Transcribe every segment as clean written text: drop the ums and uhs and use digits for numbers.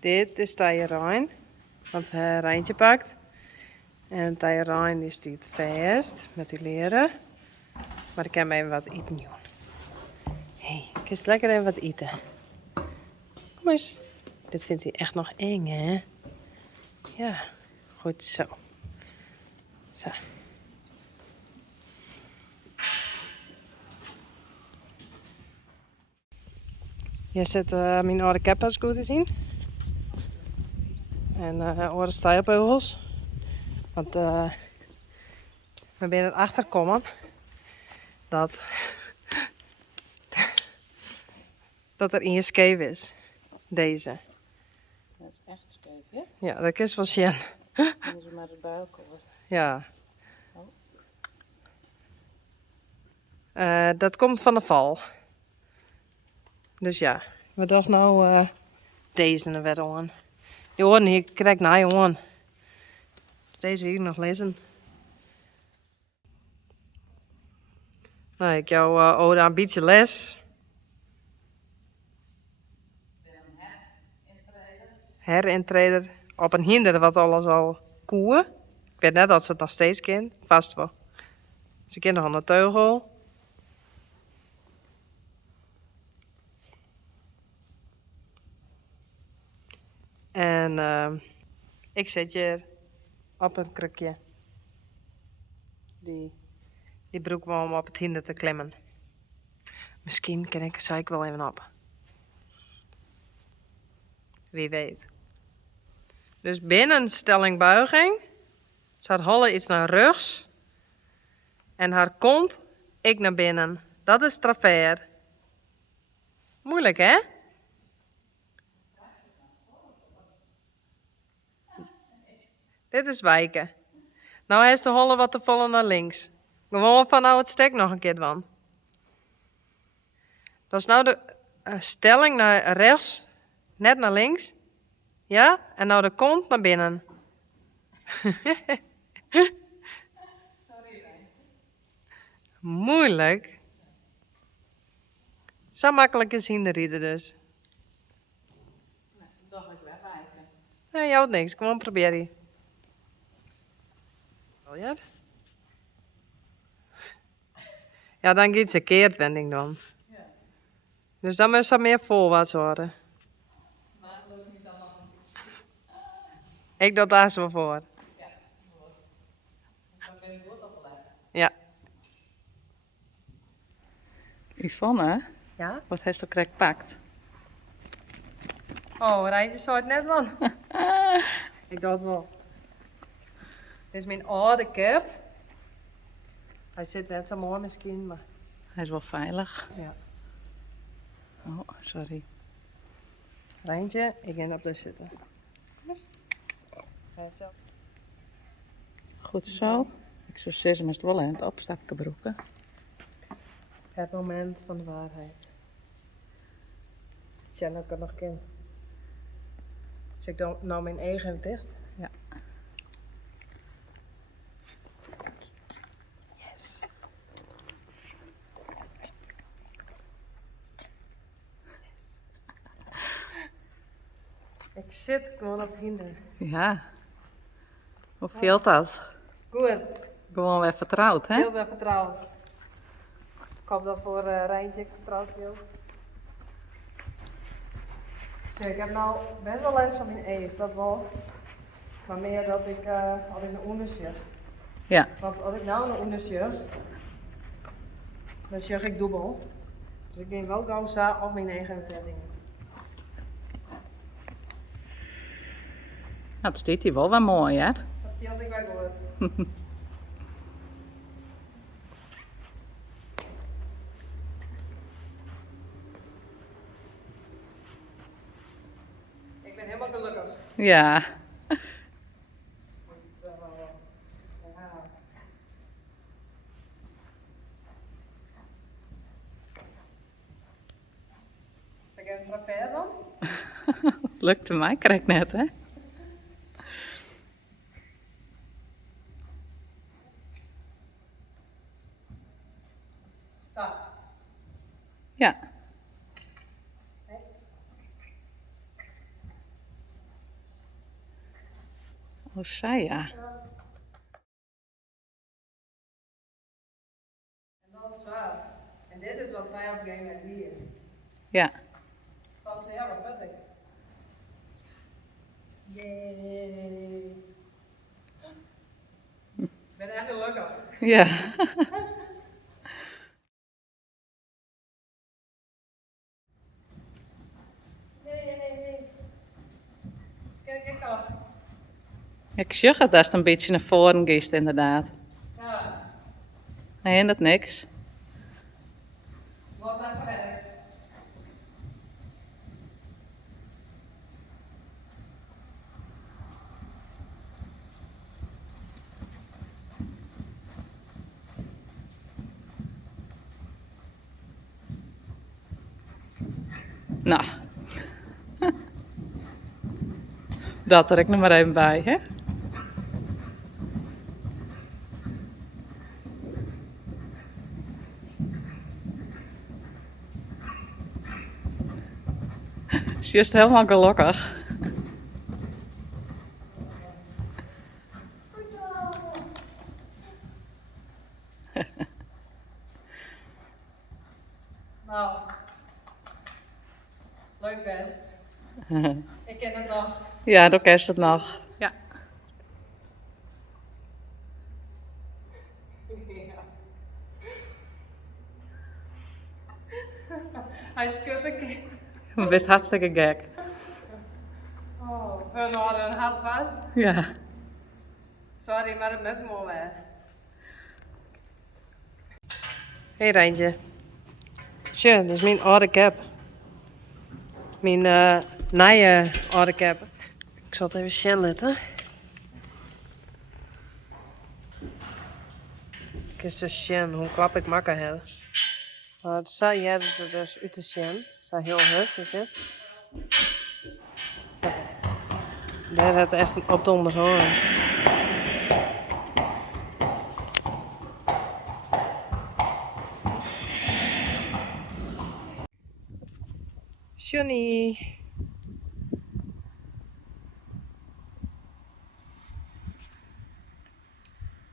Dit is Tijgerijn, want we hebben een rijntje pakt. En Tijgerijn is die het vast met die leren. Maar ik kan even wat eten doen. Hé, ik eens lekker even wat eten. Kom eens. Dit vindt hij echt nog eng, hè? Ja, goed zo. Zo. Hier zit mijn oude cap als goed te zien. En oude stijlbeugels. Want we zijn erachter gekomen dat er in je scheef is. Deze. Dat is echt scheef, ja? Ja, dat is wel zien. Dan is het maar het bij elkaar. Ja. Dat komt van de val. Dus ja, we dachten nou deze er weer aan. Die oren hier krijg ik naar aan. Deze hier nog lezen. Nou, ik jou ode een beetje les. Herintreder op een hinder wat alles al koeien. Ik weet net dat ze het nog steeds kent. Vast wel. Ze kent nog aan de teugel. En ik zit hier op een krukje. Die broek wel om op het hinder te klemmen. Misschien kan ik er wel even op. Wie weet. Dus binnen stelling buiging staat Holle iets naar rechts en haar kont ik naar binnen. Dat is travers. Moeilijk, hè? Dit is wijken. Nou heeft de Holle wat te vallen naar links. Gewoon van nou het stek nog een keer van. Dat is nou de stelling naar rechts, net naar links. Ja? En nou de kont naar binnen. Moeilijk. Zo makkelijk is hinderrieden dus. Dacht ik wegwijken. Nee, jou het niks. Kom op, probeer die. Ja? Ja, dan gaat ze keertwending dan. Ja. Dus dan moet ze meer voorwaarts worden. Maar dat lukt niet dan nog een keertje. Ik doe daar zo voor. Ja, goed. Dan ben ik goed opleggen. Ja. Yvonne, Ja? wat heeft ze correct pakt? Oh, Rijntje zou het net van. Ik doe het wel. Dit is mijn oude cap. Hij zit net zo mooi misschien, maar Hij is wel veilig. ja. Oh, sorry. Rijntje, ik ga op de zitten. Kom eens. Ga je zelf. Goed zo. Ik zou zeggen, maar het wel aan het opstappen broeken. Het moment van de waarheid. Shannon kan nog kennen. Dus ik doe nou mijn eigen even dicht. Ja. Yes. Ik zit gewoon op het hinder. Ja. Hoe voelt dat? Goed. Gewoon weer vertrouwd, hè? Heel veel vertrouwen. Ik hoop dat voor Rijntje ik vertrouwd wil. Kijk, ik heb nou best wel les van mijn eet, dat wel. Maar meer dat ik al eens een ondersjug. Ja. Want als ik nou een ondersjug, dan sjug ik dubbel. Dus ik neem wel gauw sa op mijn eigen beddingen. Nou, het staat hier wel mooi, hè? Dat vind ik wel goed. Ik ben helemaal gelukkig. Ja. Zo. Ja. Zeg ik even travers dan? Lukte mij correct net, hè? Zo. Ja. Hosea. En dat is waar. En dit is wat zij op een gegeven moment leren. Ja. Dat is heel wat prettig. Yay. Ik ben echt gelukkig. Ja. Nee. Kijk, ik al. Ik zeg het als het een beetje naar voren gaat, inderdaad. Ja, Nee, dat niks. wat even verder. Nou. Dat er ik nog maar even bij, hè? Ze is helemaal gelukkig. Nou, leuk best. Ik ken het nog. Ja, dan kerst het nog. Ja. Hij schudt een keer. Je bent hartstikke gek. Oh, hun hadden een hart vast. Ja. Sorry, maar het moet mooi weg. Hey Rijntje. Tja, dat is mijn oude cap. Mijn nieuwe oude cap. Ik zal het even zien letten. Ik is zo zien hoe klap ik makken heb. Maar het zou je er dus uit te zien. Zo heel hard is het. Daar had echt een opdonder hoor. Johnny.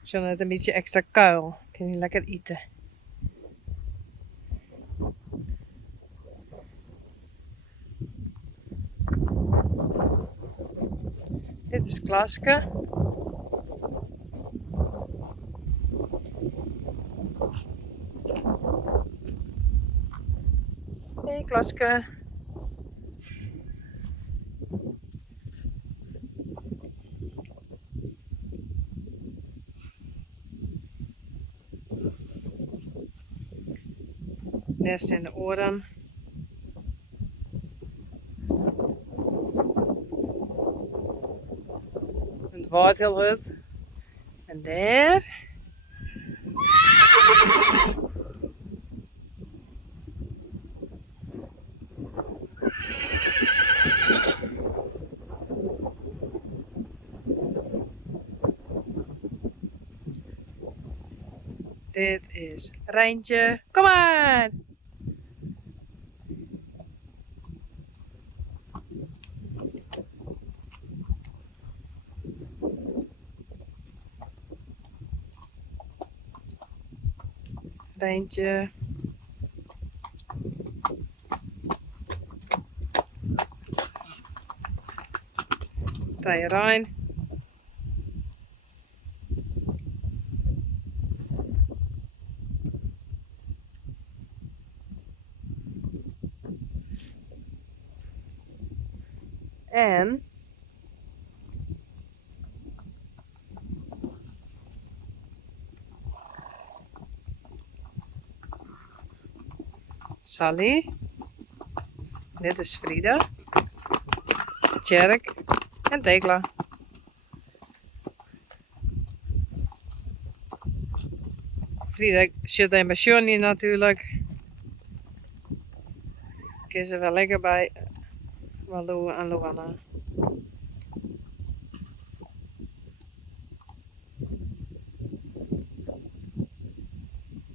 Johnny heeft een beetje extra kuil. Kan je lekker eten. Dit is Klaske. Hey Klaske. Daar zijn de oren. Het waait heel goed. En daar. Dit is Rijntje. Kom maar! Rijntje. Rijn. En Sally. Dit is Frida. Tjerk en Tekla. Frida zit in bij Johnny natuurlijk. Ik is er wel lekker bij. Malou en Luana.